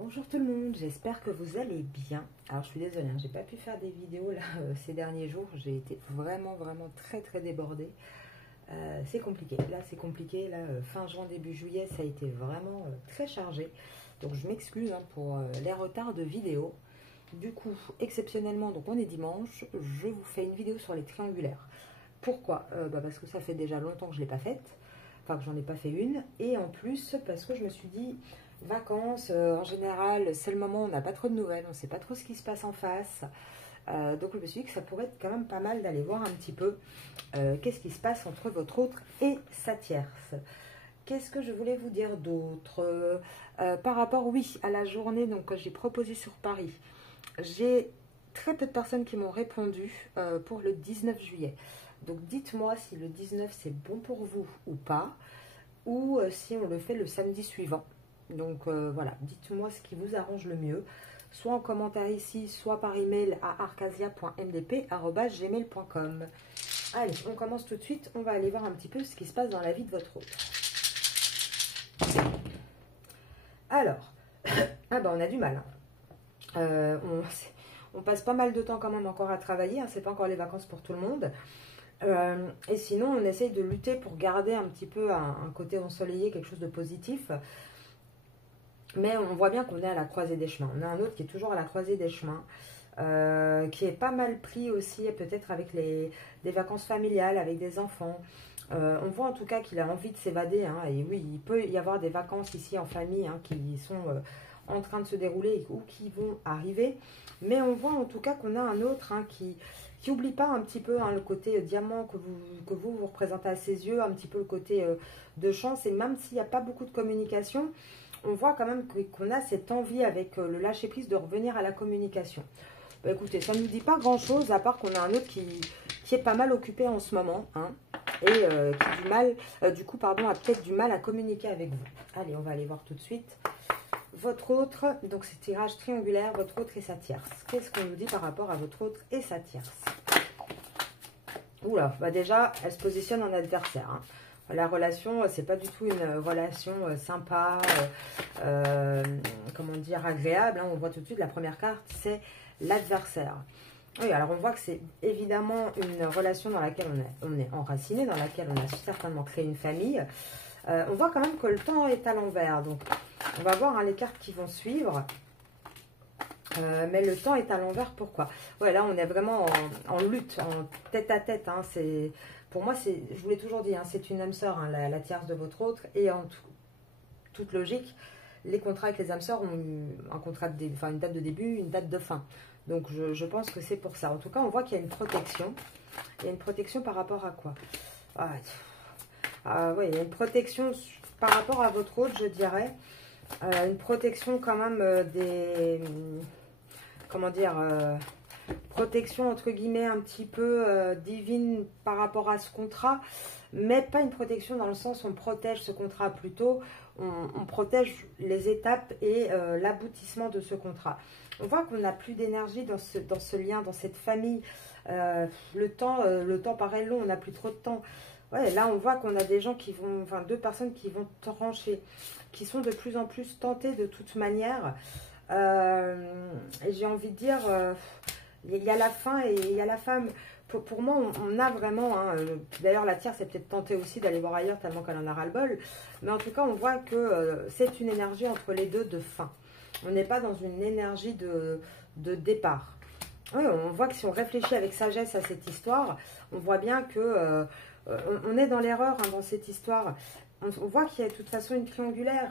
Bonjour tout le monde, j'espère que vous allez bien. Alors je suis désolée, j'ai pas pu faire des vidéos là ces derniers jours, j'ai été vraiment très débordée. C'est compliqué, fin juin, début juillet, ça a été vraiment très chargé. Donc je m'excuse pour les retards de vidéos. Du coup, exceptionnellement, donc on est dimanche, je vous fais une vidéo sur les triangulaires. Pourquoi parce que ça fait déjà longtemps que je ne l'ai pas faite, enfin que j'en ai pas fait une, et en plus parce que je me suis dit, vacances, en général, c'est le moment où on n'a pas trop de nouvelles, on ne sait pas trop ce qui se passe en face. Donc je me suis dit que ça pourrait être quand même pas mal d'aller voir un petit peu qu'est-ce qui se passe entre votre autre et sa tierce. Qu'est-ce que je voulais vous dire d'autre par rapport, oui, à la journée donc, que j'ai proposée sur Paris. J'ai très peu de personnes qui m'ont répondu pour le 19 juillet. Donc dites-moi si le 19 c'est bon pour vous ou pas, ou si on le fait le samedi suivant. Donc voilà, dites-moi ce qui vous arrange le mieux, soit en commentaire ici, soit par email à arcasia.mdp@gmail.com. Allez, on commence tout de suite, on va aller voir un petit peu ce qui se passe dans la vie de votre autre. Alors, on a du mal. On passe pas mal de temps quand même encore à travailler, c'est pas encore les vacances pour tout le monde. Et sinon, on essaye de lutter pour garder un petit peu un côté ensoleillé, quelque chose de positif. Mais on voit bien qu'on est à la croisée des chemins. On a un autre qui est toujours à la croisée des chemins, qui est pas mal pris aussi, peut-être avec des vacances familiales, avec des enfants. On voit en tout cas qu'il a envie de s'évader. Et oui, il peut y avoir des vacances ici en famille qui sont en train de se dérouler ou qui vont arriver. Mais on voit en tout cas qu'on a un autre qui n'oublie pas un petit peu le côté diamant que vous représentez à ses yeux, un petit peu le côté de chance. Et même s'il n'y a pas beaucoup de communication, on voit quand même qu'on a cette envie avec le lâcher-prise de revenir à la communication. Écoutez, ça ne nous dit pas grand-chose, à part qu'on a un autre qui est pas mal occupé en ce moment, et qui a peut-être du mal à communiquer avec vous. Allez, on va aller voir tout de suite. Votre autre, donc c'est tirage triangulaire, votre autre et sa tierce. Qu'est-ce qu'on nous dit par rapport à votre autre et sa tierce? Oula, déjà, elle se positionne en adversaire. La relation, c'est pas du tout une relation sympa, comment dire, agréable. On voit tout de suite, la première carte, c'est l'adversaire. Oui, alors on voit que c'est évidemment une relation dans laquelle on est enraciné, dans laquelle on a certainement créé une famille. On voit quand même que le temps est à l'envers. Donc, on va voir les cartes qui vont suivre. Mais le temps est à l'envers, pourquoi? Ouais, là, on est vraiment en lutte, en tête à tête. Pour moi, je vous l'ai toujours dit, c'est une âme sœur, la tierce de votre autre. Et en toute logique, les contrats avec les âmes sœurs ont une date de début, une date de fin. Donc, je pense que c'est pour ça. En tout cas, on voit qu'il y a une protection. Il y a une protection par rapport à quoi? Oui, il y a une protection par rapport à votre autre, je dirais. Une protection quand même protection entre guillemets un petit peu divine par rapport à ce contrat, mais pas une protection dans le sens où on protège ce contrat, plutôt on protège les étapes et l'aboutissement de ce contrat. On voit qu'on n'a plus d'énergie dans ce lien, dans cette famille. Le temps paraît long, on n'a plus trop de temps. Ouais, là on voit qu'on a des gens deux personnes qui vont trancher, qui sont de plus en plus tentées de toute manière. Et j'ai envie de dire, il y a la fin et il y a la femme. Pour moi, on a vraiment, d'ailleurs la tierce est peut-être tentée aussi d'aller voir ailleurs tellement qu'elle en a ras-le-bol. Mais en tout cas, on voit que c'est une énergie entre les deux de fin. On n'est pas dans une énergie de départ. Oui, on voit que si on réfléchit avec sagesse à cette histoire, on voit bien que on est dans l'erreur dans cette histoire. On voit qu'il y a de toute façon une triangulaire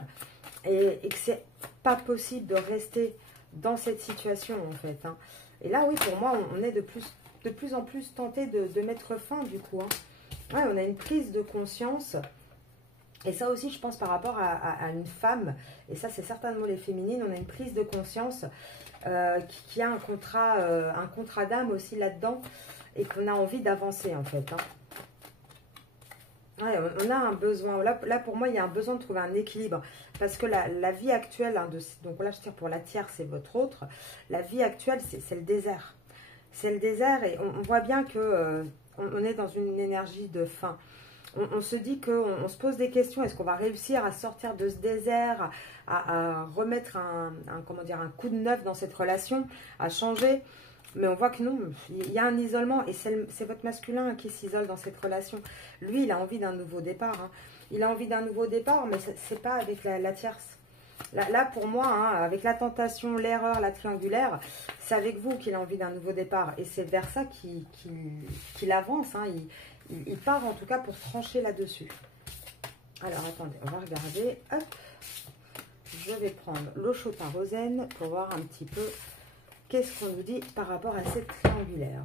et que c'est pas possible de rester dans cette situation en fait. Et là, oui, pour moi, on est de plus en plus tenté de mettre fin du coup. Ouais, on a une prise de conscience. Et ça aussi, je pense, par rapport à une femme, et ça, c'est certainement les féminines, on a une prise de conscience qui a un contrat d'âme aussi là-dedans, et qu'on a envie d'avancer, en fait. Ouais, on a un besoin. Là, pour moi, il y a un besoin de trouver un équilibre. Parce que la vie actuelle, donc là, je tire pour la tierce, c'est votre autre. La vie actuelle, c'est le désert. C'est le désert, et on voit bien que on est dans une énergie de fin. on se dit qu'on se pose des questions. Est-ce qu'on va réussir à sortir de ce désert, à remettre comment dire, un coup de neuf dans cette relation, à changer? Mais on voit que non, il y a un isolement et c'est votre masculin qui s'isole dans cette relation. Lui, il a envie d'un nouveau départ. Hein. Il a envie d'un nouveau départ, mais c'est pas avec la tierce. Là, pour moi, hein, avec la tentation, l'erreur, la triangulaire, c'est avec vous qu'il a envie d'un nouveau départ. Et c'est vers ça qu'il avance. Hein. Il part en tout cas pour trancher là-dessus. Alors, attendez, on va regarder. Hop. Je vais prendre l'eau chaude à Rosen pour voir un petit peu qu'est-ce qu'on nous dit par rapport à cette triangulaire.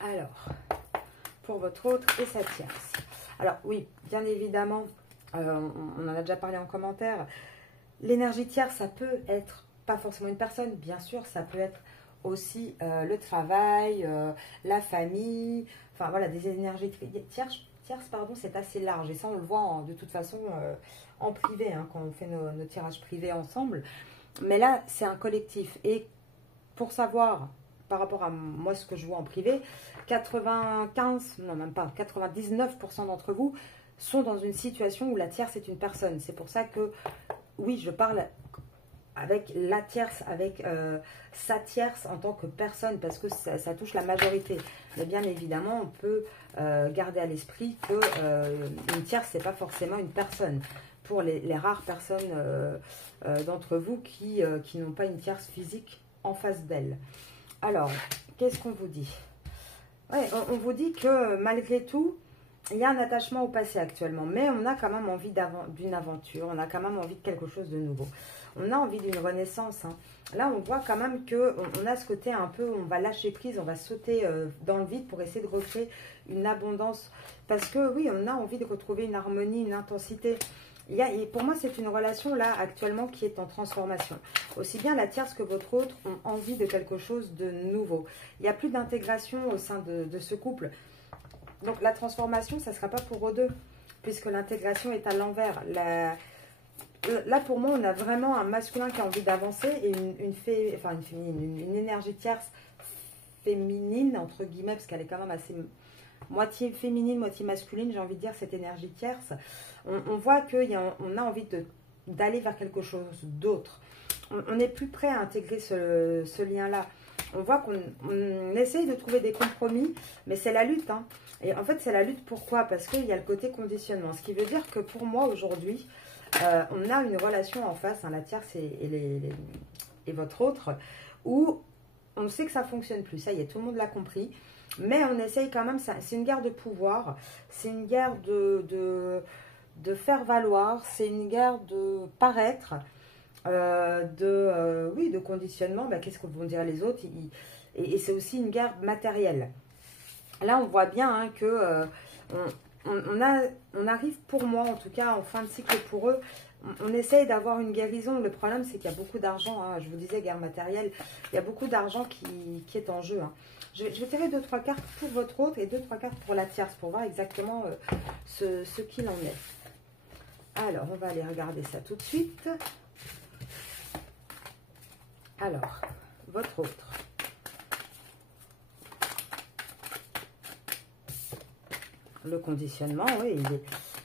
Alors, pour votre autre et sa tierce. Alors, oui, bien évidemment, on en a déjà parlé en commentaire. L'énergie tierce, ça peut être pas forcément une personne, bien sûr, ça peut être aussi le travail, la famille, enfin voilà, des énergies tierces, pardon, c'est assez large. Et ça, on le voit de toute façon en privé, hein, quand on fait nos tirages privés ensemble. Mais là, c'est un collectif. Et pour savoir, par rapport à moi, ce que je vois en privé, 95, non même pas, 99% d'entre vous sont dans une situation où la tierce est une personne. C'est pour ça que, oui, je parle avec la tierce, avec sa tierce en tant que personne, parce que ça touche la majorité. Mais bien évidemment, on peut garder à l'esprit que une tierce, c'est pas forcément une personne. Pour les rares personnes d'entre vous qui n'ont pas une tierce physique en face d'elle. Alors, qu'est-ce qu'on vous dit? Ouais, on vous dit que malgré tout, il y a un attachement au passé actuellement, mais on a quand même envie d'une aventure, on a quand même envie de quelque chose de nouveau. On a envie d'une renaissance. Hein. Là, on voit quand même qu'on a ce côté un peu, on va lâcher prise, on va sauter dans le vide pour essayer de recréer une abondance. Parce que oui, on a envie de retrouver une harmonie, une intensité. Et pour moi, c'est une relation là actuellement qui est en transformation. Aussi bien la tierce que votre autre ont envie de quelque chose de nouveau. Il n'y a plus d'intégration au sein de ce couple. Donc la transformation, ça ne sera pas pour eux deux, puisque l'intégration est à l'envers. Là, pour moi, on a vraiment un masculin qui a envie d'avancer et une énergie tierce féminine, entre guillemets, parce qu'elle est quand même assez moitié féminine, moitié masculine, j'ai envie de dire, cette énergie tierce. On voit qu'on a envie d'aller vers quelque chose d'autre. On n'est plus prêt à intégrer ce lien-là. On voit qu'on essaye de trouver des compromis, mais c'est la lutte. Hein. Et en fait, c'est la lutte, pourquoi? Parce qu'il y a le côté conditionnement. Ce qui veut dire que pour moi, aujourd'hui, on a une relation en face, hein, la tierce et votre autre, où on sait que ça ne fonctionne plus. Ça y est, tout le monde l'a compris. Mais on essaye quand même, c'est une guerre de pouvoir, c'est une guerre de faire valoir, c'est une guerre de paraître, oui, de conditionnement. Ben, qu'est-ce que vont dire les autres? Et c'est aussi une guerre matérielle. Là, on voit bien hein, que on arrive, pour moi en tout cas, en fin de cycle pour eux, on essaye d'avoir une guérison. Le problème, c'est qu'il y a beaucoup d'argent. Hein, je vous disais, guerre matérielle, il y a beaucoup d'argent qui est en jeu. Hein. Je vais tirer 2-3 cartes pour votre autre et 2-3 cartes pour la tierce pour voir exactement ce qu'il en est. Alors, on va aller regarder ça tout de suite. Alors, votre autre. Le conditionnement, oui,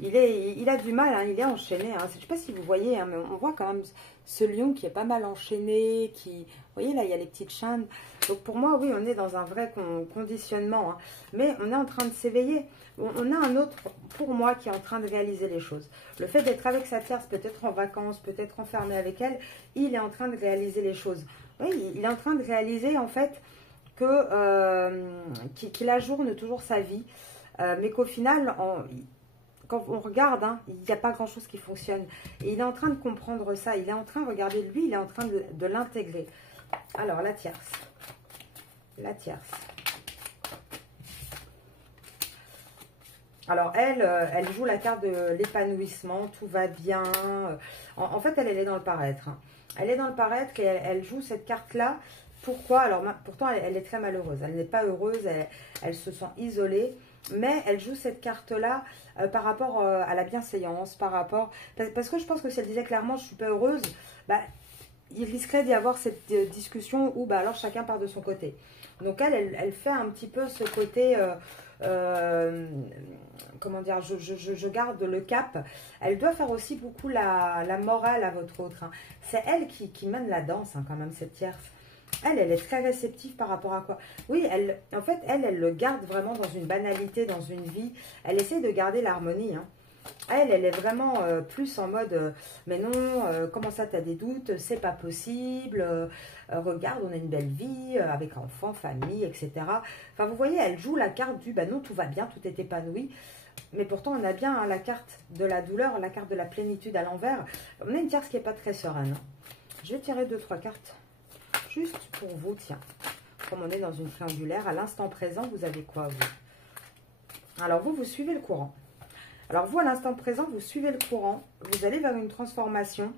il a du mal, hein, il est enchaîné. Hein. Je ne sais pas si vous voyez, hein, mais on voit quand même ce lion qui est pas mal enchaîné. Vous voyez, là, il y a les petites chaînes. Donc, pour moi, oui, on est dans un vrai conditionnement. Hein, mais on est en train de s'éveiller. On a un autre, pour moi, qui est en train de réaliser les choses. Le fait d'être avec sa tierce, peut-être en vacances, peut-être enfermé avec elle, il est en train de réaliser les choses. Oui, il est en train de réaliser, en fait, qu'il ajourne toujours sa vie. Mais qu'au final, quand on regarde, hein, il n'y a pas grand-chose qui fonctionne. Et il est en train de comprendre ça. Il est en train, regardez, lui, il est en train de l'intégrer. Alors, la tierce. La tierce. Alors, elle joue la carte de l'épanouissement. Tout va bien. En fait, elle est dans le paraître. Hein. Elle est dans le paraître et elle joue cette carte-là. Pourquoi? Alors, pourtant, elle est très malheureuse. Elle n'est pas heureuse. Elle se sent isolée. Mais elle joue cette carte-là par rapport à la bienséance, par rapport... Parce que je pense que si elle disait clairement « je ne suis pas heureuse », bah, il risquerait d'y avoir cette discussion où bah, alors chacun part de son côté. Donc elle fait un petit peu ce côté, comment dire, je garde le cap. Elle doit faire aussi beaucoup la morale à votre autre. Hein. C'est elle qui mène la danse quand même, cette tierce. Elle est très réceptive par rapport à quoi? Oui, en fait, elle le garde vraiment dans une banalité, dans une vie. Elle essaie de garder l'harmonie. Hein. Elle est vraiment plus en mode mais non, comment ça, t'as des doutes? C'est pas possible. Regarde, on a une belle vie avec enfants, famille, etc. Enfin, vous voyez, elle joue la carte du bah non, tout va bien, tout est épanoui. Mais pourtant, on a bien hein, la carte de la douleur, la carte de la plénitude à l'envers. On a une tierce qui n'est pas très sereine. Hein. Je vais tirer 2-3 cartes. Juste pour vous, tiens. Comme on est dans une triangulaire, à l'instant présent, vous avez quoi, vous? Alors, vous suivez le courant. Alors, vous, à l'instant présent, vous suivez le courant. Vous allez vers une transformation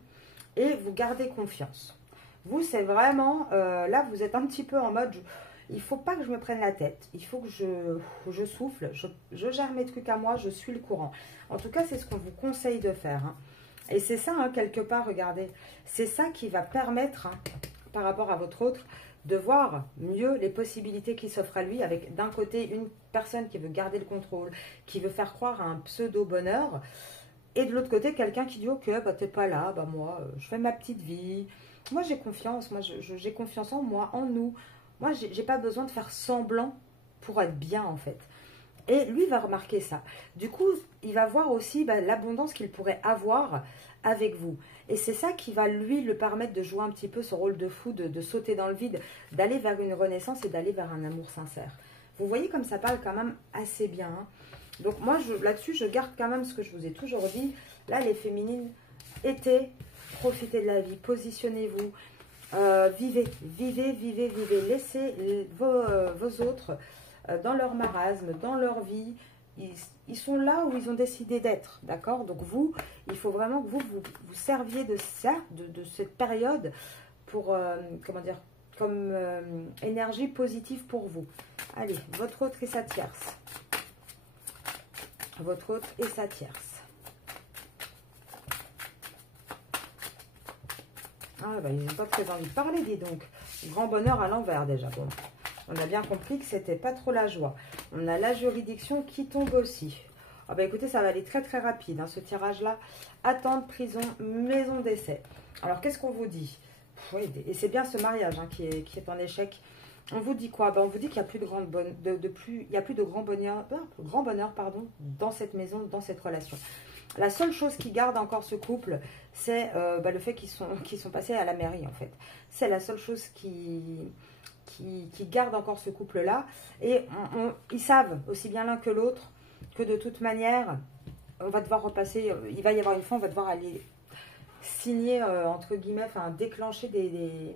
et vous gardez confiance. Vous, c'est vraiment... là, vous êtes un petit peu en mode... il ne faut pas que je me prenne la tête. Il faut que je souffle. Je gère mes trucs à moi. Je suis le courant. En tout cas, c'est ce qu'on vous conseille de faire. Hein. Et c'est ça, hein, quelque part, regardez. C'est ça qui va permettre... Hein, par rapport à votre autre, de voir mieux les possibilités qui s'offrent à lui avec d'un côté une personne qui veut garder le contrôle, qui veut faire croire à un pseudo-bonheur, et de l'autre côté quelqu'un qui dit ok, bah t'es pas là, bah moi je fais ma petite vie, moi j'ai confiance, moi j'ai confiance en moi, en nous, moi j'ai pas besoin de faire semblant pour être bien en fait. Et lui va remarquer ça. Du coup, il va voir aussi bah, l'abondance qu'il pourrait avoir avec vous. Et c'est ça qui va lui le permettre de jouer un petit peu ce rôle de fou, de sauter dans le vide, d'aller vers une renaissance et d'aller vers un amour sincère. Vous voyez comme ça parle quand même assez bien. Hein. Donc moi, là-dessus, je garde quand même ce que je vous ai toujours dit. Là, les féminines, profitez de la vie, positionnez-vous, vivez. Laissez vos autres dans leur marasme, dans leur vie. Ils sont là où ils ont décidé d'être, d'accord? Donc vous, il faut vraiment que vous serviez de ça, de cette période pour, comment dire, comme énergie positive pour vous. Allez, votre autre et sa tierce. Votre autre et sa tierce. Ah, bah, ils n'ont pas très envie de parler, dis donc. Grand bonheur à l'envers déjà. Bon, on a bien compris que c'était pas trop la joie. On a la juridiction qui tombe aussi. Ah bah écoutez, ça va aller très très rapide, hein, ce tirage-là. Attente, prison, maison d'essai. Alors, qu'est-ce qu'on vous dit? Oui, et c'est bien ce mariage hein, qui est en échec. On vous dit quoi? Ben, on vous dit qu'il n'y a plus de grand bonheur pardon, dans cette maison, dans cette relation. La seule chose qui garde encore ce couple, c'est le fait qu'ils sont passés à la mairie en fait. C'est la seule chose qui garde encore ce couple-là. Et ils savent aussi bien l'un que l'autre que de toute manière, on va devoir repasser, il va y avoir une fin, on va devoir aller signer, entre guillemets, enfin déclencher des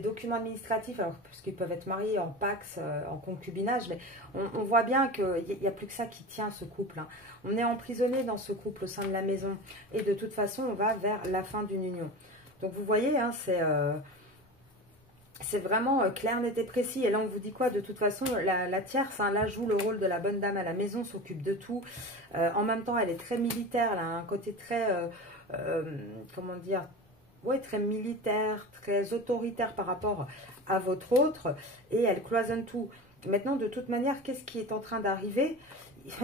documents administratifs, alors parce qu'ils peuvent être mariés en pax, en concubinage, mais on voit bien qu'il n'y a plus que ça qui tient ce couple. Hein. On est emprisonné dans ce couple au sein de la maison, et de toute façon, on va vers la fin d'une union. Donc vous voyez, hein, c'est vraiment clair, net et précis. Et là, on vous dit quoi? De toute façon, la tierce, hein, là, joue le rôle de la bonne dame à la maison, s'occupe de tout. En même temps, elle est très militaire, elle a un côté très, comment dire, ouais, très militaire, très autoritaire par rapport à votre autre. Et elle cloisonne tout. Maintenant, de toute manière, qu'est-ce qui est en train d'arriver?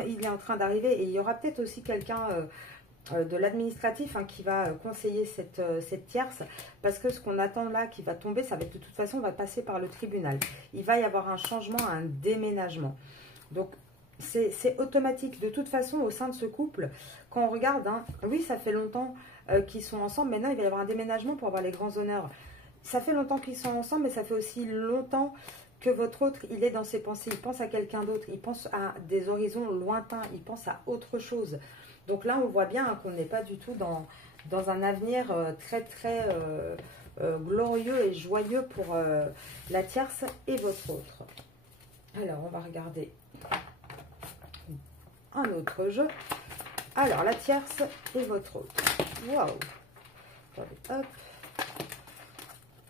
Il est en train d'arriver et il y aura peut-être aussi quelqu'un... de l'administratif hein, qui va conseiller cette tierce, parce que ce qu'on attend là qui va tomber, ça va être de toute façon, on va passer par le tribunal. Il va y avoir un changement, un déménagement. Donc, c'est automatique. De toute façon, au sein de ce couple, quand on regarde, hein, oui, ça fait longtemps qu'ils sont ensemble. Maintenant, il va y avoir un déménagement pour avoir les grands honneurs. Ça fait longtemps qu'ils sont ensemble, mais ça fait aussi longtemps que votre autre, il est dans ses pensées. Il pense à quelqu'un d'autre. Il pense à des horizons lointains. Il pense à autre chose. Donc là, on voit bien hein, qu'on n'est pas du tout dans un avenir très, très glorieux et joyeux pour la tierce et votre autre. Alors, on va regarder un autre jeu. Alors, la tierce et votre autre. Waouh! Hop.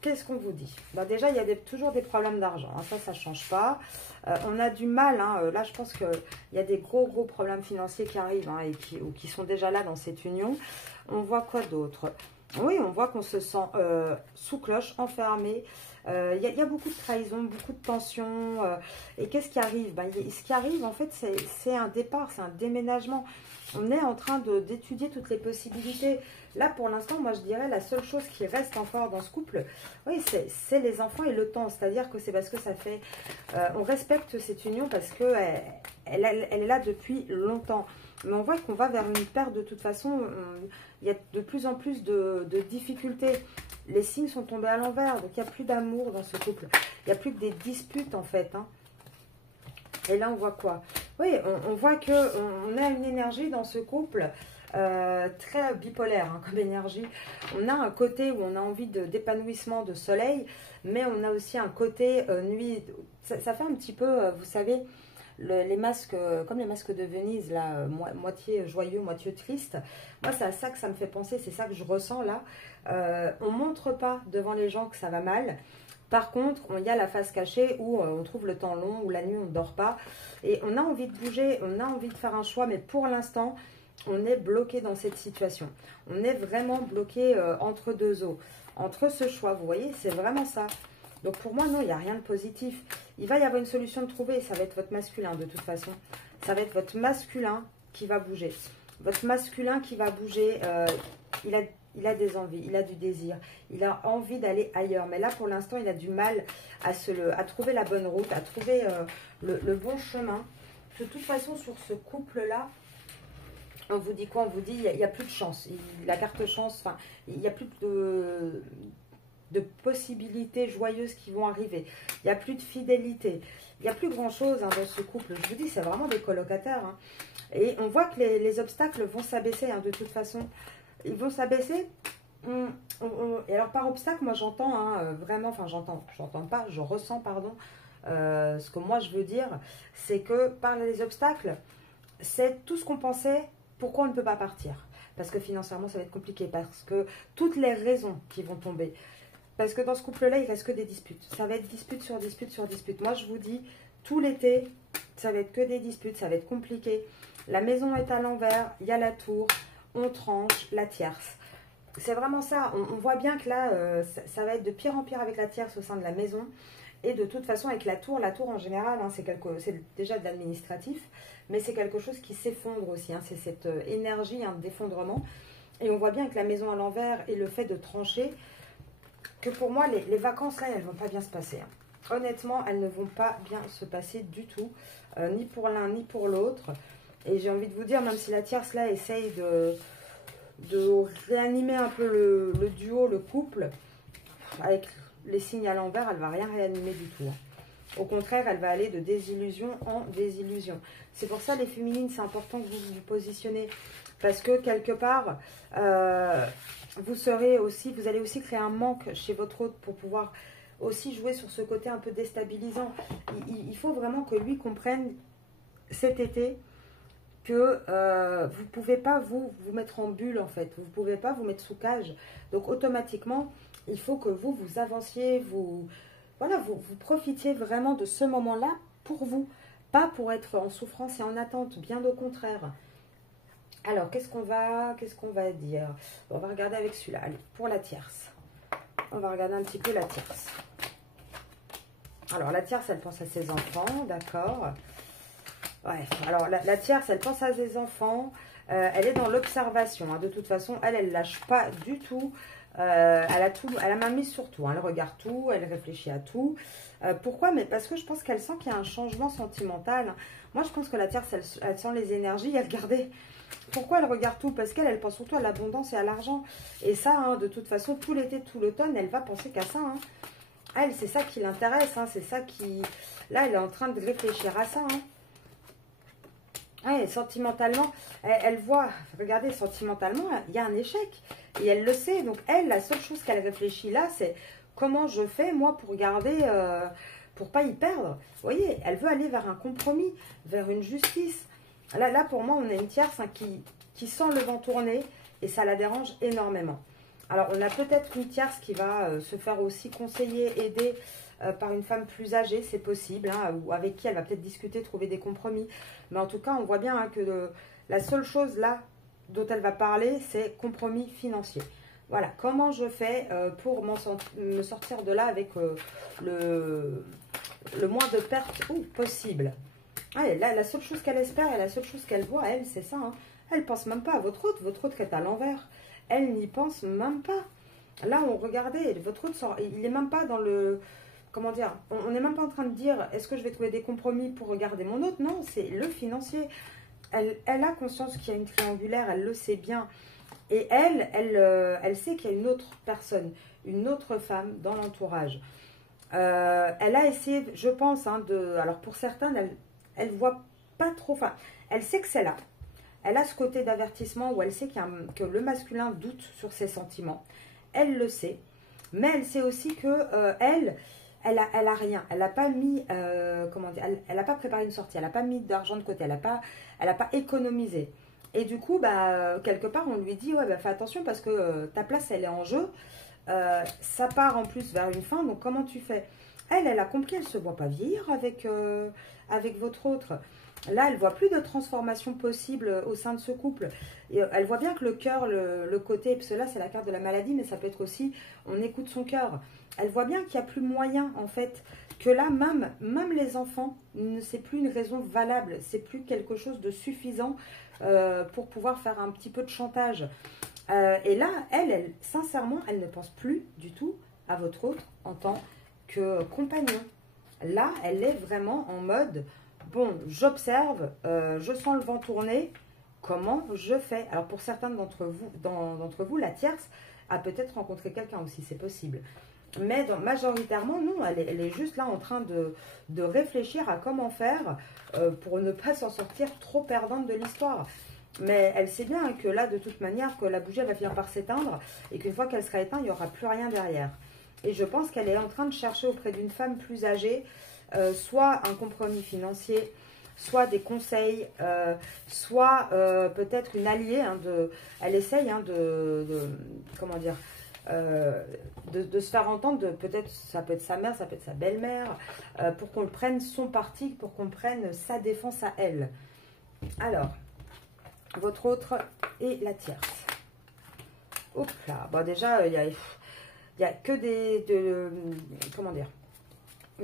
Qu'est-ce qu'on vous dit? Ben déjà, il y a toujours des problèmes d'argent. Hein, ça ne change pas. On a du mal. Hein, là, je pense qu'il y a des gros problèmes financiers qui arrivent hein, ou qui sont déjà là dans cette union. On voit quoi d'autre? Oui, on voit qu'on se sent sous cloche, enfermé. Il y a beaucoup de trahison, beaucoup de tension. Et qu'est-ce qui arrive? Ben, ce qui arrive, en fait, c'est un départ, c'est un déménagement. On est en train d'étudier toutes les possibilités. Là, pour l'instant, moi, je dirais la seule chose qui reste encore dans ce couple, oui, c'est les enfants et le temps. C'est-à-dire que c'est parce que ça fait... on respecte cette union parce qu'elle est là depuis longtemps. Mais on voit qu'on va vers une perte de toute façon. Il y a de plus en plus de difficultés. Les signes sont tombés à l'envers. Donc, il n'y a plus d'amour dans ce couple. Il n'y a plus que des disputes, en fait. Hein. Et là, on voit quoi? Oui, on voit qu'on a une énergie dans ce couple très bipolaire hein, comme énergie. On a un côté où on a envie d'épanouissement, de soleil, mais on a aussi un côté nuit. Ça fait un petit peu, vous savez, les masques, comme les masques de Venise, là, moitié joyeux, moitié triste. Moi, c'est à ça que ça me fait penser, c'est ça que je ressens là. On ne montre pas devant les gens que ça va mal. Par contre, il y a la face cachée où on trouve le temps long, où la nuit on ne dort pas. Et on a envie de bouger, on a envie de faire un choix, mais pour l'instant, on est bloqué dans cette situation. On est vraiment bloqué entre deux eaux, entre ce choix, vous voyez, c'est vraiment ça. Donc pour moi, non, il n'y a rien de positif. Il va y avoir une solution de trouver, ça va être votre masculin de toute façon. Ça va être votre masculin qui va bouger. Votre masculin qui va bouger, il a des envies, il a du désir, il a envie d'aller ailleurs. Mais là, pour l'instant, il a du mal à trouver la bonne route, à trouver le bon chemin. De toute façon, sur ce couple-là, on vous dit quoi? On vous dit il n'y a plus de chance. La carte chance, enfin, il n'y a plus de possibilités joyeuses qui vont arriver. Il n'y a plus de fidélité. Il n'y a plus grand-chose hein, dans ce couple. Je vous dis, c'est vraiment des colocataires. Hein. Et on voit que les obstacles vont s'abaisser hein, de toute façon. Ils vont s'abaisser. Et alors, par obstacle, moi, j'entends hein, vraiment, enfin, j'entends pas, je ressens, pardon, ce que moi, je veux dire, c'est que par les obstacles, c'est tout ce qu'on pensait, pourquoi on ne peut pas partir. Parce que financièrement, ça va être compliqué, parce que toutes les raisons qui vont tomber. Parce que dans ce couple-là, il ne reste que des disputes. Ça va être dispute sur dispute sur dispute. Moi, je vous dis, tout l'été, ça va être que des disputes, ça va être compliqué. La maison est à l'envers, il y a la tour, on tranche, la tierce. C'est vraiment ça. On voit bien que là, ça va être de pire en pire avec la tierce au sein de la maison. Et de toute façon, avec la tour en général, hein, c'est déjà de l'administratif, mais c'est quelque chose qui s'effondre aussi. Hein, c'est cette énergie hein, d'effondrement. Et on voit bien que la maison à l'envers et le fait de trancher, que pour moi, les vacances, là, elles ne vont pas bien se passer. Hein. Honnêtement, elles ne vont pas bien se passer du tout, ni pour l'un, ni pour l'autre. Et j'ai envie de vous dire, même si la tierce, là, essaye de réanimer un peu le duo, le couple, avec les signes à l'envers, elle ne va rien réanimer du tout. Hein. Au contraire, elle va aller de désillusion en désillusion. C'est pour ça, les féminines, c'est important que vous vous positionnez. Parce que, quelque part... vous allez aussi créer un manque chez votre hôte pour pouvoir aussi jouer sur ce côté un peu déstabilisant. Il faut vraiment que lui comprenne cet été que vous ne pouvez pas vous mettre en bulle en fait. Vous ne pouvez pas vous mettre sous cage. Donc automatiquement, il faut que vous avanciez, vous profitiez vraiment de ce moment-là pour vous. Pas pour être en souffrance et en attente, bien au contraire. Alors, qu'est-ce qu'on va dire? On va regarder avec celui-là. Allez, pour la tierce. On va regarder un petit peu la tierce. Alors, la tierce, elle pense à ses enfants, d'accord. Ouais, alors la tierce, elle pense à ses enfants. Elle est dans l'observation. Hein. De toute façon, elle lâche pas du tout. Elle a main mise sur tout. Hein. Elle regarde tout, elle réfléchit à tout. Pourquoi? Mais parce que je pense qu'elle sent qu'il y a un changement sentimental. Moi, je pense que la tierce, elle sent les énergies. Elle regardait... Pourquoi elle regarde tout? Parce qu'elle pense surtout à l'abondance et à l'argent. Et ça, hein, de toute façon, tout l'été, tout l'automne, elle va penser qu'à ça. Hein. Elle, c'est ça qui l'intéresse. Hein, c'est ça qui... Là, elle est en train de réfléchir à ça. Hein. Ouais, sentimentalement, elle voit... Regardez, sentimentalement, il y a un échec. Et elle le sait. Donc, elle, la seule chose qu'elle réfléchit là, c'est comment je fais, moi, pour garder... pour pas y perdre. Vous voyez, elle veut aller vers un compromis, vers une justice. Là, pour moi, on a une tierce hein, qui sent le vent tourner et ça la dérange énormément. Alors, on a peut-être une tierce qui va se faire aussi conseiller, aider par une femme plus âgée, c'est possible, hein, ou avec qui elle va peut-être discuter, trouver des compromis. Mais en tout cas, on voit bien hein, que la seule chose là dont elle va parler, c'est compromis financier. Voilà, comment je fais pour me sortir de là avec le moins de pertes possible. Allez, là, la seule chose qu'elle espère et la seule chose qu'elle voit, elle, c'est ça. Hein. Elle pense même pas à votre autre est à l'envers. Elle n'y pense même pas. Là, on regardait, votre autre sort, il n'est même pas dans le... Comment dire, on n'est même pas en train de dire, est-ce que je vais trouver des compromis pour regarder mon autre? Non, c'est le financier. Elle a conscience qu'il y a une triangulaire, elle le sait bien. Et elle sait qu'il y a une autre personne, une autre femme dans l'entourage. Elle a essayé, je pense, hein, alors pour certaines, elle voit pas trop, enfin, elle sait que c'est là. Elle a ce côté d'avertissement où elle sait que le masculin doute sur ses sentiments. Elle le sait, mais elle sait aussi que elle a rien. Elle n'a pas mis, comment dire, elle n'a pas préparé une sortie. Elle n'a pas mis d'argent de côté. Elle n'a pas économisé. Et du coup, quelque part, on lui dit, ouais, fais attention parce que ta place, elle est en jeu. Ça part en plus vers une fin, donc comment tu fais? Elle a compris, elle ne se voit pas vieillir avec votre autre. Là, elle voit plus de transformation possible au sein de ce couple. Et elle voit bien que le cœur, le côté, parce que là, c'est la carte de la maladie, mais ça peut être aussi, on écoute son cœur. Elle voit bien qu'il n'y a plus moyen, en fait, que là, même les enfants, c'est plus une raison valable, c'est plus quelque chose de suffisant pour pouvoir faire un petit peu de chantage. Et là, sincèrement, elle ne pense plus du tout à votre autre en tant que compagnon. Là, elle est vraiment en mode, bon, j'observe, je sens le vent tourner, comment je fais? Alors pour certains d'entre vous, la tierce a peut-être rencontré quelqu'un aussi, c'est possible. Mais majoritairement, non, elle est juste là en train de réfléchir à comment faire pour ne pas s'en sortir trop perdante de l'histoire. Mais elle sait bien que là, de toute manière, que la bougie elle va finir par s'éteindre et qu'une fois qu'elle sera éteinte, il n'y aura plus rien derrière. Et je pense qu'elle est en train de chercher auprès d'une femme plus âgée, soit un compromis financier, soit des conseils, soit peut-être une alliée. Hein, elle essaye hein, comment dire, de se faire entendre, peut-être ça peut être sa mère, ça peut être sa belle-mère, pour qu'on prenne son parti, pour qu'on prenne sa défense à elle. Alors, votre autre et la tierce. Hop là, bon déjà, il y a que comment dire,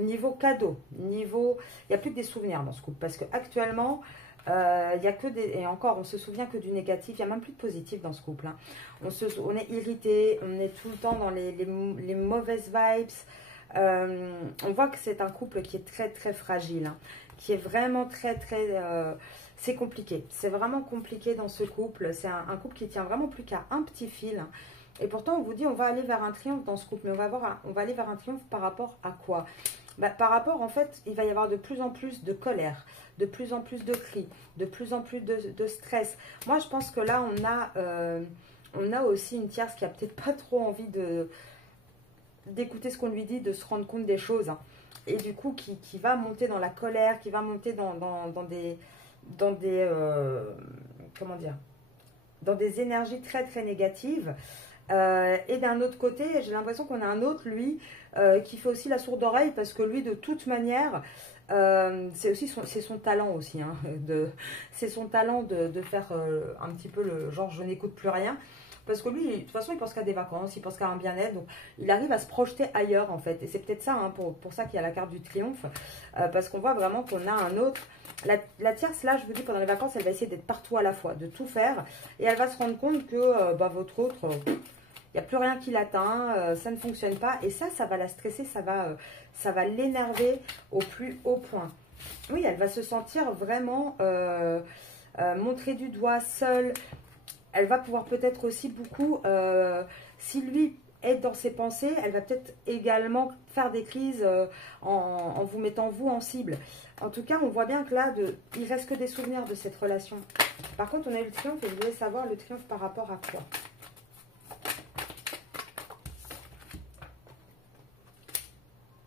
niveau cadeau, il n'y a plus que des souvenirs dans ce couple, parce qu'actuellement, il y a que des, et encore, on se souvient que du négatif, il n'y a même plus de positif dans ce couple. Hein. On est irrité, on est tout le temps dans les mauvaises vibes. On voit que c'est un couple qui est très très fragile, hein, qui est vraiment très très... c'est compliqué, c'est vraiment compliqué dans ce couple. C'est un couple qui tient vraiment plus qu'à un petit fil. Hein. Et pourtant, on vous dit, on va aller vers un triomphe dans ce couple. Mais on va aller vers un triomphe par rapport à quoi? Par rapport, en fait, il va y avoir de plus en plus de colère, de plus en plus de cris, de plus en plus de stress. Moi, je pense que là, on a aussi une tierce qui a peut-être pas trop envie d'écouter ce qu'on lui dit, de se rendre compte des choses. Hein. Et du coup, qui va monter dans la colère, qui va monter dans des comment dire, dans des énergies très très négatives. Et d'un autre côté, j'ai l'impression qu'on a un autre, lui, qui fait aussi la sourde oreille, parce que lui, de toute manière, c'est son talent aussi. Hein, c'est son talent de faire un petit peu le genre je n'écoute plus rien. Parce que lui, de toute façon, il pense qu'à des vacances, il pense qu'à un bien-être. Donc, il arrive à se projeter ailleurs, en fait. Et c'est peut-être ça, hein, pour ça qu'il y a la carte du triomphe. Parce qu'on voit vraiment qu'on a un autre. La tierce, là, je vous dis, pendant les vacances, elle va essayer d'être partout à la fois, de tout faire. Et elle va se rendre compte que votre autre, il n'y a plus rien qui l'atteint, ça ne fonctionne pas. Et ça va la stresser, ça va l'énerver au plus haut point. Oui, elle va se sentir vraiment montrée du doigt, seule. Elle va pouvoir peut-être aussi beaucoup, si lui est dans ses pensées, elle va peut-être également faire des crises en vous mettant vous en cible. En tout cas, on voit bien que là, il ne reste que des souvenirs de cette relation. Par contre, on a eu le triomphe et je voulais savoir le triomphe par rapport à quoi?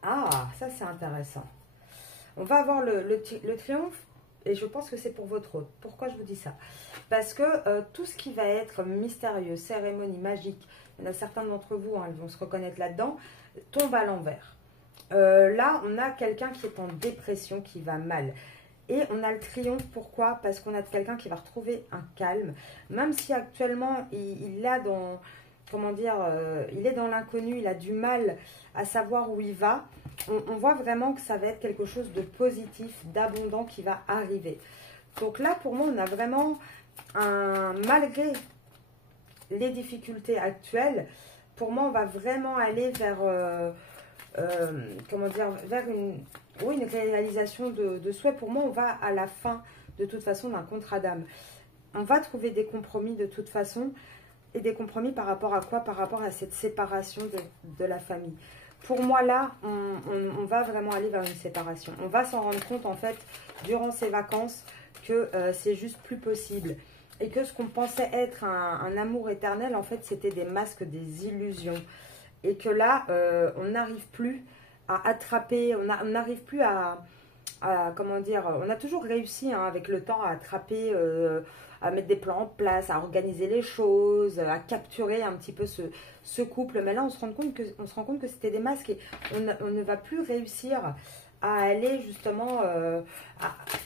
Ah, ça c'est intéressant. On va avoir le triomphe. Et je pense que c'est pour votre autre. Pourquoi je vous dis ça? Parce que tout ce qui va être mystérieux, cérémonie, magique, il y en a certains d'entre vous, hein, ils vont se reconnaître là-dedans, tombe à l'envers. Là, on a quelqu'un qui est en dépression, qui va mal. Et on a le triomphe, pourquoi? Parce qu'on a quelqu'un qui va retrouver un calme. Même si actuellement, il est dans, comment dire, il est dans l'inconnu, il a du mal à savoir où il va. On voit vraiment que ça va être quelque chose de positif, d'abondant qui va arriver. Donc là, pour moi, on a vraiment, malgré les difficultés actuelles, pour moi, on va vraiment aller vers, comment dire, vers une réalisation de souhait. Pour moi, on va à la fin, de toute façon, d'un contrat d'âme. On va trouver des compromis de toute façon. Et des compromis par rapport à quoi? Par rapport à cette séparation de la famille. Pour moi, là, on va vraiment aller vers une séparation. On va s'en rendre compte, en fait, durant ces vacances, que c'est juste plus possible. Et que ce qu'on pensait être un amour éternel, en fait, c'était des masques, des illusions. Et que là, on n'arrive plus à attraper, on n'arrive plus à, comment dire, on a toujours réussi, hein, avec le temps, à attraper, à mettre des plans en place, à organiser les choses, à capturer un petit peu ce couple. Mais là, on se rend compte que c'était des masques et on ne va plus réussir à aller justement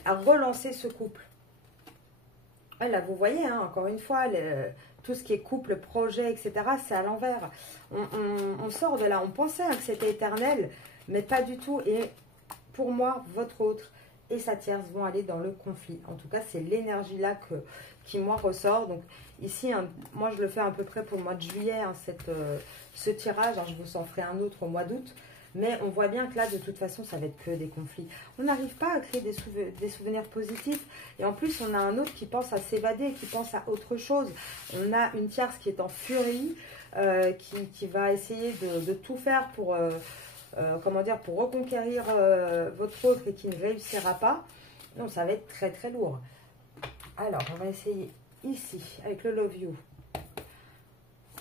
à relancer ce couple. Et là, vous voyez, hein, encore une fois, tout ce qui est couple, projet, etc., c'est à l'envers. On sort de là. On pensait, hein, que c'était éternel, mais pas du tout. Et pour moi, votre autre et sa tierce vont aller dans le conflit. En tout cas, c'est l'énergie là qui, moi, ressort. Donc, ici, hein, moi, je le fais à peu près pour le mois de juillet, hein, ce tirage. Alors, je vous en ferai un autre au mois d'août. Mais on voit bien que là, de toute façon, ça va être que des conflits. On n'arrive pas à créer des souvenirs positifs. Et en plus, on a un autre qui pense à s'évader, qui pense à autre chose. On a une tierce qui est en furie, qui va essayer de tout faire pour... comment dire, pour reconquérir votre autre et qui ne réussira pas. Donc ça va être très très lourd. Alors on va essayer ici avec le Love You.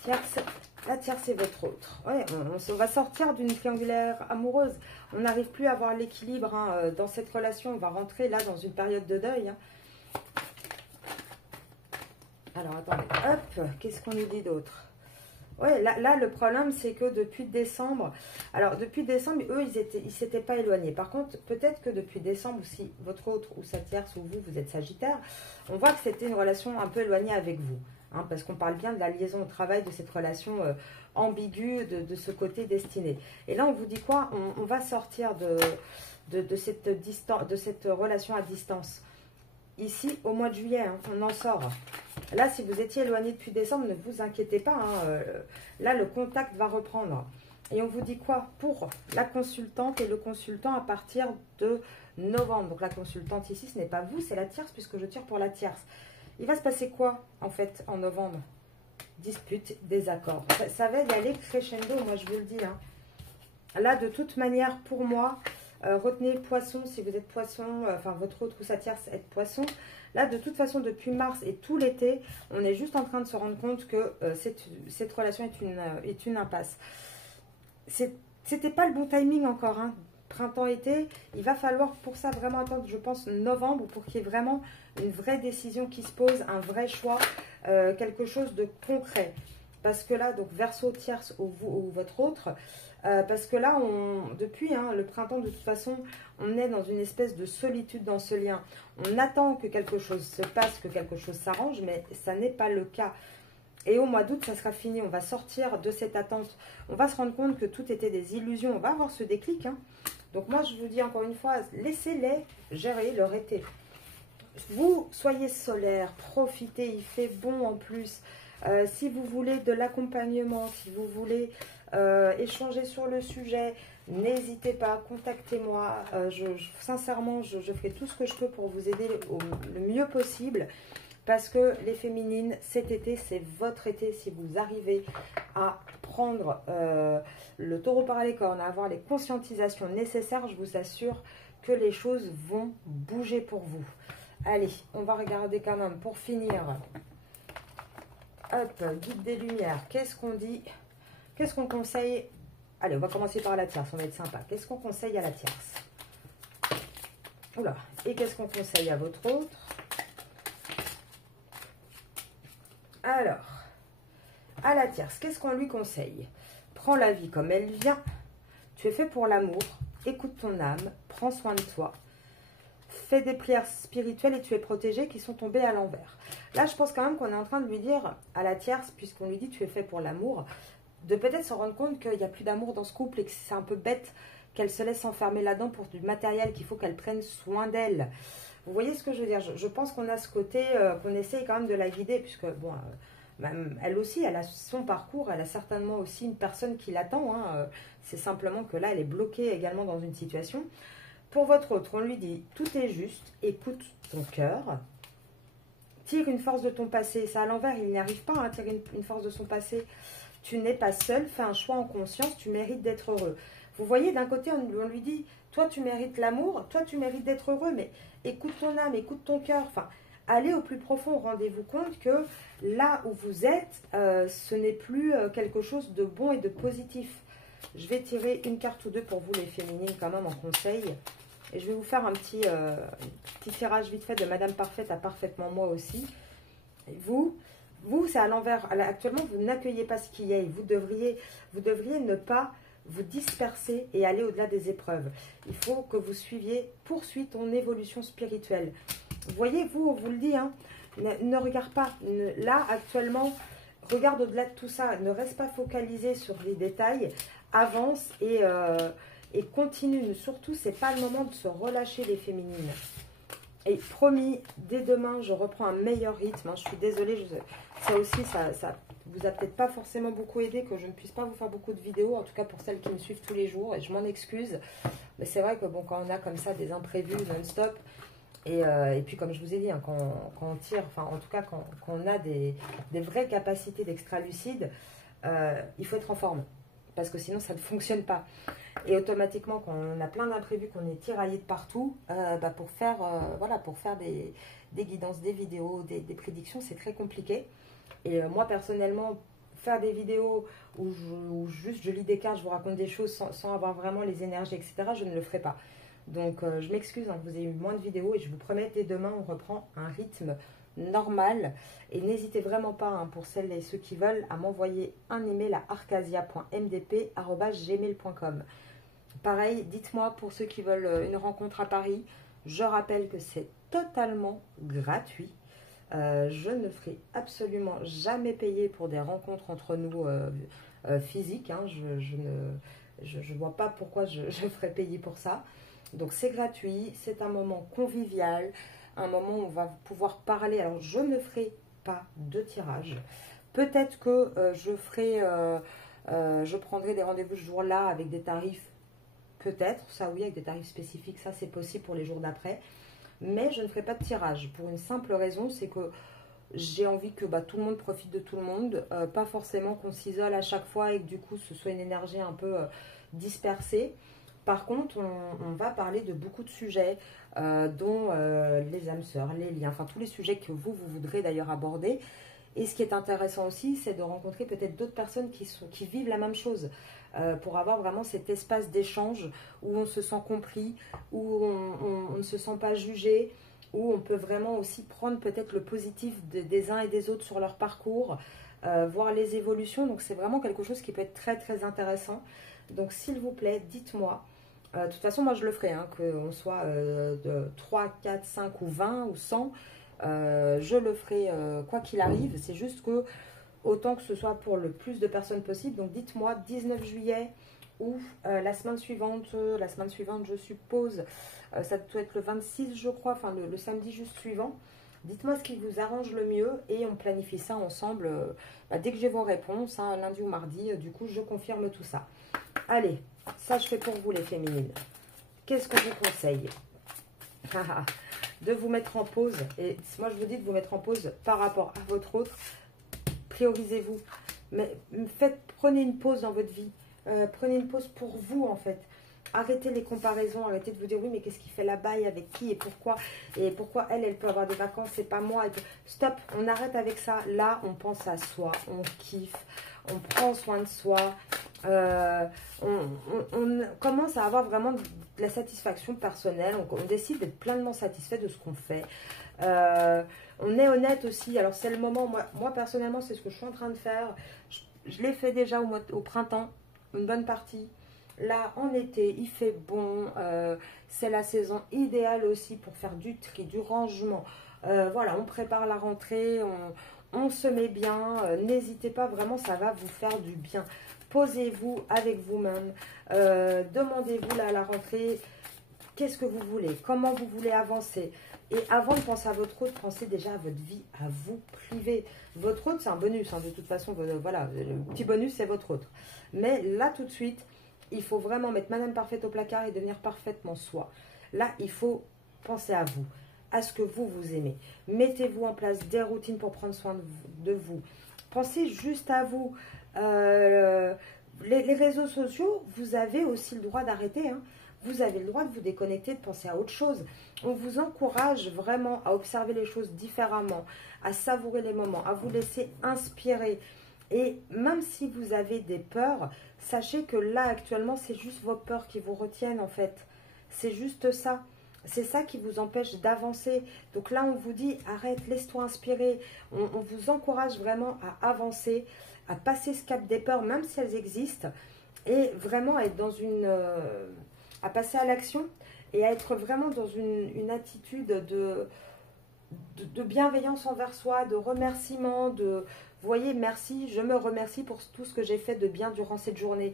Tierce, la tierce c'est votre autre. Ouais, on va sortir d'une triangulaire amoureuse. On n'arrive plus à avoir l'équilibre, hein, dans cette relation. On va rentrer là dans une période de deuil, hein. Alors attendez, hop, qu'est-ce qu'on nous dit d'autre? Ouais, là, le problème, c'est que depuis décembre, alors depuis décembre, eux, ils s'étaient pas éloignés. Par contre, peut-être que depuis décembre, si votre autre ou sa tierce ou vous êtes Sagittaire, on voit que c'était une relation un peu éloignée avec vous. Hein, parce qu'on parle bien de la liaison au travail, de cette relation ambiguë, de ce côté destiné. Et là, on vous dit quoi? On va sortir de cette relation à distance. Ici, au mois de juillet, hein, on en sort. Là, si vous étiez éloigné depuis décembre, ne vous inquiétez pas, hein, là, le contact va reprendre. Et on vous dit quoi? Pour la consultante et le consultant à partir de novembre. Donc, la consultante ici, ce n'est pas vous, c'est la tierce, puisque je tire pour la tierce. Il va se passer quoi, en fait, en novembre? Dispute, désaccord. Ça va y aller crescendo, moi, je vous le dis. Hein. Là, de toute manière, pour moi... retenez poisson, si vous êtes poisson, enfin votre autre ou sa tierce est poisson. Là, de toute façon, depuis mars et tout l'été, on est juste en train de se rendre compte que cette relation est une impasse. C'était pas le bon timing encore, hein. Printemps-été, il va falloir pour ça vraiment attendre, je pense, novembre, pour qu'il y ait vraiment une vraie décision qui se pose, un vrai choix, quelque chose de concret. Parce que là, donc Verseau, tierce ou votre autre, parce que là, depuis le printemps, de toute façon, on est dans une espèce de solitude dans ce lien. On attend que quelque chose se passe, que quelque chose s'arrange, mais ça n'est pas le cas. Et au mois d'août, ça sera fini. On va sortir de cette attente. On va se rendre compte que tout était des illusions. On va avoir ce déclic. Hein. Donc moi, je vous dis encore une fois, laissez-les gérer leur été. Vous, soyez solaire, profitez, il fait bon en plus. Si vous voulez de l'accompagnement, si vous voulez échanger sur le sujet, n'hésitez pas, contactez-moi. Sincèrement, je ferai tout ce que je peux pour vous aider le mieux possible. Parce que les féminines, cet été, c'est votre été. Si vous arrivez à prendre le taureau par les cornes, à avoir les conscientisations nécessaires, je vous assure que les choses vont bouger pour vous. Allez, on va regarder quand même pour finir. Hop, guide des lumières. Qu'est-ce qu'on dit? Qu'est-ce qu'on conseille? Allez, on va commencer par la tierce, on va être sympa. Qu'est-ce qu'on conseille à la tierce? Oula. Et qu'est-ce qu'on conseille à votre autre? Alors, à la tierce, qu'est-ce qu'on lui conseille? Prends la vie comme elle vient. Tu es fait pour l'amour. Écoute ton âme. Prends soin de toi. fais des prières spirituelles et tu es protégé, qui sont tombées à l'envers. Là, je pense quand même qu'on est en train de lui dire à la tierce, puisqu'on lui dit tu es fait pour l'amour, de peut-être se rendre compte qu'il n'y a plus d'amour dans ce couple et que c'est un peu bête qu'elle se laisse enfermer là-dedans pour du matériel, qu'il faut qu'elle prenne soin d'elle. Vous voyez ce que je veux dire? Je pense qu'on a ce côté qu'on essaye quand même de la guider, puisque bon, même elle aussi, elle a son parcours, elle a certainement aussi une personne qui l'attend. Hein. C'est simplement que là, elle est bloquée également dans une situation. Pour votre autre, on lui dit, tout est juste, écoute ton cœur, tire une force de ton passé. Ça à l'envers, il n'y arrive pas à tirer une force de son passé. Tu n'es pas seul, fais un choix en conscience, tu mérites d'être heureux. Vous voyez, d'un côté, on lui dit, toi tu mérites l'amour, toi tu mérites d'être heureux, mais écoute ton âme, écoute ton cœur. Enfin, allez au plus profond, rendez-vous compte que là où vous êtes, ce n'est plus quelque chose de bon et de positif. Je vais tirer une carte ou deux pour vous les féminines quand même en conseil. Et je vais vous faire un petit tirage vite fait de Madame Parfaite à Parfaitement Moi aussi. Et vous, c'est à l'envers. Actuellement, vous n'accueillez pas ce qu'il y a. Vous devriez ne pas vous disperser et aller au-delà des épreuves. Il faut que vous suiviez, poursuis ton évolution spirituelle. Vous voyez, vous, on vous le dit, hein, ne regarde pas. Là, actuellement, regarde au-delà de tout ça. Ne reste pas focalisé sur les détails. Avance et continue. Surtout, c'est pas le moment de se relâcher, les féminines. Et promis, dès demain, je reprends un meilleur rythme. Hein. Je suis désolée, ça aussi, ça vous a peut-être pas forcément beaucoup aidé que je ne puisse pas vous faire beaucoup de vidéos, en tout cas pour celles qui me suivent tous les jours, et je m'en excuse. Mais c'est vrai que bon, quand on a comme ça des imprévus non-stop, et puis comme je vous ai dit, hein, quand on tire, enfin en tout cas quand on a des vraies capacités d'extra-lucide, il faut être en forme, parce que sinon ça ne fonctionne pas. Et automatiquement, quand on a plein d'imprévus, qu'on est tiraillé de partout, pour faire, pour faire des guidances, des vidéos, des prédictions, c'est très compliqué. Et moi, personnellement, faire des vidéos où juste je lis des cartes, je vous raconte des choses sans avoir vraiment les énergies, etc., je ne le ferai pas. Donc, je m'excuse, hein, vous avez eu moins de vidéos et je vous promets, dès demain, on reprend un rythme normal. Et n'hésitez vraiment pas, hein, pour celles et ceux qui veulent, à m'envoyer un email à arcasia.mdp@gmail.com. Pareil, dites-moi pour ceux qui veulent une rencontre à Paris. Je rappelle que c'est totalement gratuit. Je ne ferai absolument jamais payer pour des rencontres entre nous physiques. Hein. Je ne vois pas pourquoi je ferais payer pour ça. Donc c'est gratuit, c'est un moment convivial, un moment où on va pouvoir parler. Alors je ne ferai pas de tirage. Peut-être que je prendrai des rendez-vous ce jour-là avec des tarifs. Peut-être, ça oui, avec des tarifs spécifiques, ça c'est possible pour les jours d'après. Mais je ne ferai pas de tirage pour une simple raison, c'est que j'ai envie que tout le monde profite de tout le monde. Pas forcément qu'on s'isole à chaque fois et que du coup ce soit une énergie un peu dispersée. Par contre, on va parler de beaucoup de sujets, dont les âmes sœurs, les liens, enfin tous les sujets que vous voudrez d'ailleurs aborder. Et ce qui est intéressant aussi, c'est de rencontrer peut-être d'autres personnes qui vivent la même chose, pour avoir vraiment cet espace d'échange où on se sent compris, où on ne se sent pas jugé, où on peut vraiment aussi prendre peut-être le positif des uns et des autres sur leur parcours, voir les évolutions. Donc c'est vraiment quelque chose qui peut être très très intéressant. Donc s'il vous plaît, dites-moi. De toute façon, moi je le ferai, hein, qu'on soit de 3, 4, 5 ou 20 ou 100. Je le ferai quoi qu'il arrive. C'est juste que autant que ce soit pour le plus de personnes possible. Donc dites-moi 19 juillet ou la semaine suivante je suppose, ça doit être le 26 je crois, enfin le samedi juste suivant. Dites-moi ce qui vous arrange le mieux et on planifie ça ensemble dès que j'ai vos réponses, hein, lundi ou mardi, du coup je confirme tout ça. Allez, ça je fais pour vous les féminines. Qu'est-ce qu'on vous conseille? De vous mettre en pause, et moi je vous dis de vous mettre en pause par rapport à votre autre. Priorisez-vous, mais prenez une pause dans votre vie, prenez une pause pour vous en fait. Arrêtez les comparaisons, arrêtez de vous dire oui mais qu'est-ce qu'il fait là-bas et avec qui et pourquoi elle peut avoir des vacances et pas moi. Stop, on arrête avec ça. Là on pense à soi, on kiffe, on prend soin de soi, on commence à avoir vraiment de la satisfaction personnelle, on décide d'être pleinement satisfait de ce qu'on fait. On est honnête aussi. Alors c'est le moment, moi personnellement c'est ce que je suis en train de faire. Je l'ai fait déjà au printemps, une bonne partie. Là, en été, il fait bon. C'est la saison idéale aussi pour faire du tri, du rangement. Voilà, on prépare la rentrée, on se met bien. N'hésitez pas, vraiment, ça va vous faire du bien. Posez-vous avec vous-même. Demandez-vous là à la rentrée, qu'est-ce que vous voulez? Comment vous voulez avancer? Et avant de penser à votre autre, pensez déjà à votre vie, à vous priver. Votre autre, c'est un bonus. Hein, de toute façon, voilà, le petit bonus, c'est votre autre. Mais là, tout de suite, il faut vraiment mettre Madame Parfaite au placard et devenir parfaitement soi. Là, il faut penser à vous, à ce que vous aimez. Mettez-vous en place des routines pour prendre soin de vous. Pensez juste à vous. Les réseaux sociaux, vous avez aussi le droit d'arrêter. Hein. Vous avez le droit de vous déconnecter, de penser à autre chose. On vous encourage vraiment à observer les choses différemment, à savourer les moments, à vous laisser inspirer. Et même si vous avez des peurs, sachez que là, actuellement, c'est juste vos peurs qui vous retiennent, en fait. C'est juste ça. C'est ça qui vous empêche d'avancer. Donc là, on vous dit, arrête, laisse-toi inspirer. On vous encourage vraiment à avancer, à passer ce cap des peurs, même si elles existent, et vraiment être dans à passer à l'action et à être vraiment dans une attitude de bienveillance envers soi, de remerciement, vous voyez, merci, je me remercie pour tout ce que j'ai fait de bien durant cette journée.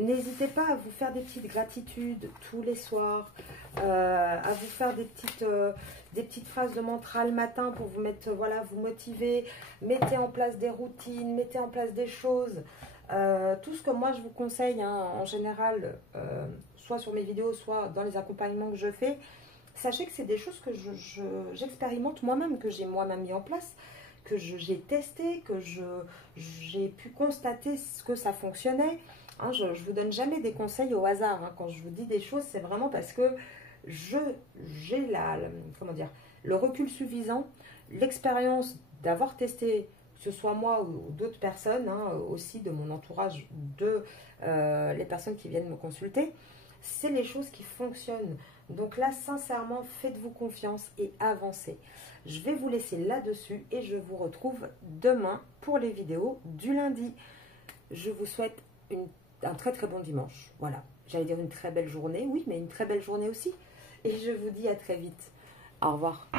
N'hésitez pas à vous faire des petites gratitudes tous les soirs, à vous faire des petites phrases de mantra le matin pour vous mettre, voilà, vous motiver. Mettez en place des routines, mettez en place des choses. Tout ce que moi je vous conseille, hein, en général, soit sur mes vidéos, soit dans les accompagnements que je fais, sachez que c'est des choses que j'expérimente moi-même, que j'ai moi-même mis en place, que j'ai testé, que j'ai pu constater ce que ça fonctionnait. Hein, je ne vous donne jamais des conseils au hasard. Hein. Quand je vous dis des choses, c'est vraiment parce que j'ai comment dire, le recul suffisant, l'expérience d'avoir testé, que ce soit moi ou d'autres personnes, hein, aussi de mon entourage, les personnes qui viennent me consulter. C'est les choses qui fonctionnent. Donc là, sincèrement, faites-vous confiance et avancez. Je vais vous laisser là-dessus et je vous retrouve demain pour les vidéos du lundi. Je vous souhaite un très très bon dimanche. Voilà, j'allais dire une très belle journée, oui, mais une très belle journée aussi. Et je vous dis à très vite. Au revoir.